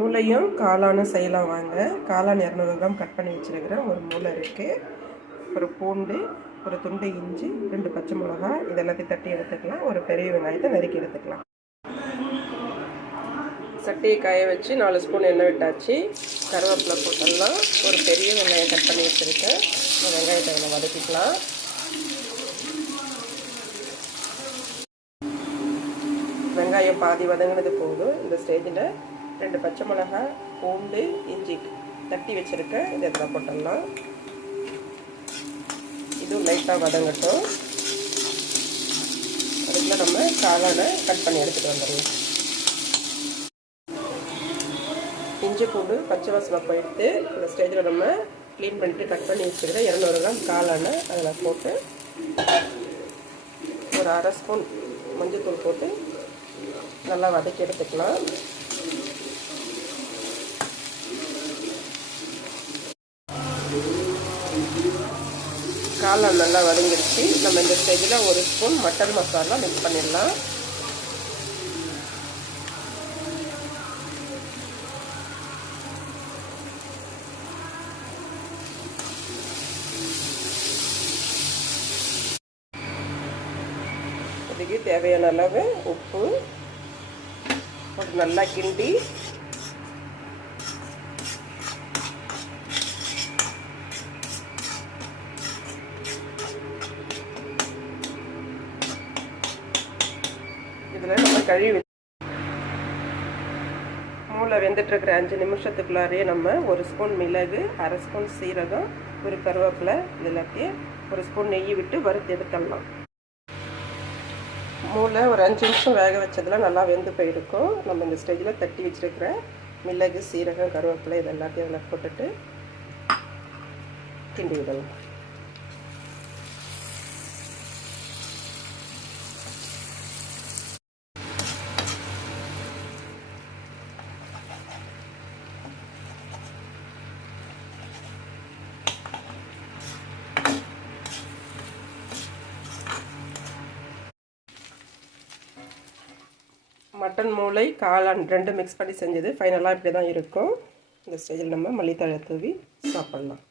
மூளையும் காளானும் செய்யலாம் வாங்க. காளான் 200 கிராம் கட் பண்ணி வச்சுருக்கிறேன். ஒரு மூளை இருக்குது, ஒரு பூண்டு, ஒரு துண்டு இஞ்சி, 2 பச்சை மிளகாய், இதெல்லாத்தையும் தட்டி எடுத்துக்கலாம். ஒரு பெரிய வெங்காயத்தை நறுக்கி எடுத்துக்கலாம். சட்டியை காய வச்சு 4 ஸ்பூன் எண்ணெய் விட்டாச்சு. கருவேப்பிலை போட்டெல்லாம் ஒரு பெரிய வெங்காயம் கட் பண்ணி வச்சுருக்கேன். இந்த வெங்காயத்தை அதில் வதக்கிக்கலாம். வெங்காயம் பாதி வதங்கினது போதும். இந்த ஸ்டேஜில் 2 பச்சை மிளகாய், பூண்டு, இஞ்சி தட்டி வச்சுருக்கேன். இதை இதில் போட்டுடலாம். இதுவும் லைட்டாக வதங்கட்டும். அதுக்குள்ளே நம்ம காளானை கட் பண்ணி எடுத்துகிட்டு வந்துடலாம். இஞ்சி பூண்டு பச்சை வாசனை போயிடுத்து. இந்த ஸ்டேஜில் நம்ம க்ளீன் பண்ணிவிட்டு கட் பண்ணி வச்சுக்கிறேன் 200 கிராம் காளானை அதில் போட்டு ஒரு அரை ஸ்பூன் மஞ்சள்தூள் போட்டு நல்லா வதக்கி எடுத்துக்கலாம். காளான் நல்லா வதங்கிடுச்சு. நம்ம இந்த ஸ்டேஜில் ஒரு ஸ்பூன் மட்டன் மசாலா மிக்ஸ் பண்ணிடலாம். இதுக்கு தேவையான அளவு உப்பு போட்டு நல்லா கிண்டி இதில் நம்ம கழுவி மூளை வெந்துட்டுருக்கிற 5 நிமிஷத்துக்குள்ளாரையே நம்ம ஒரு ஸ்பூன் மிளகு, அரை ஸ்பூன் சீரகம், ஒரு கருவேப்பிலை, இது எல்லாத்தையும் ஒரு ஸ்பூன் நெய் விட்டு வறுத்து எடுத்துடலாம். மூளை ஒரு 5 நிமிஷம் வேக வச்சதில் நல்லா வெந்து போயிருக்கும். நம்ம இந்த ஸ்டேஜில் தட்டி வச்சுருக்கிற மிளகு, சீரகம், கருவேப்பிலை இது எல்லாத்தையும் அதில் போட்டுட்டு கிண்டி விடலாம். மட்டன் மூளை காளான் 2 மிக்ஸ் பண்ணி செஞ்சது ஃபைனலாக இப்படி தான் இருக்கும். இந்த ஸ்டேஜில் நம்ம மல்லித்தழை தூவி சாப்பிட்லாம்.